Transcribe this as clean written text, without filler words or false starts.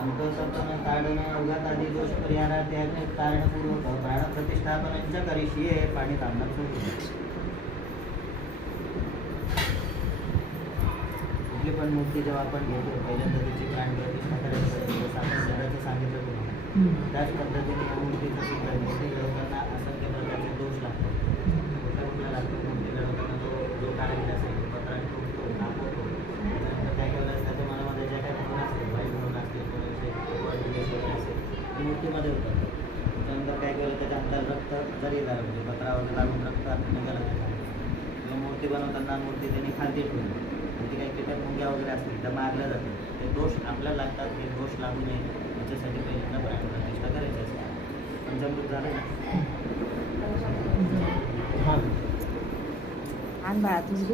संतोषपण ताडणं अवघात आधी दोष परिहारात त्याने कारणपूर्वक प्राणप्रतिष्ठापनांच्या करीशी हे पाणी तांबणार सोडून कुठली पण मूर्ती जेव्हा आपण घेतो पहिल्यांदा त्याची प्राणप्रतिष्ठा करायची जसं आपण जगाचं सांगितलं तुम्हाला त्याच पद्धतीने या मूर्तीचं सुद्धा मूर्ती लढवताना असंख्य प्रकारचे दोष लागतात. कुठल्या कुठल्या लागतो मूर्ती लढवताना जो कारागीर असेल पत्राने ठोकतो नापवतो त्याच्यानंतर काय केलं त्याच्या मनामध्ये ज्या काही भावना असतील वाईट भावना असतील कोणाचे असेल ती मूर्तीमध्ये होतात. त्याच्यानंतर काय केलं त्याच्या अंतर रक्त जरी झालं म्हणजे पत्रा वगैरे लागून रक्त निघालं किंवा मूर्ती बनवताना मूर्ती त्यांनी खालती ठेवली म्हणजे काही कीटक मुंग्या वगैरे असतील त्या मारल्या जातात ते दोष आपल्याला लागतात हे दोष लागू नये याच्यासाठी पहिल्यांदा प्राणप्रतिष्ठा करायची असते. पंचामृत झालं आणि बाळा तुझी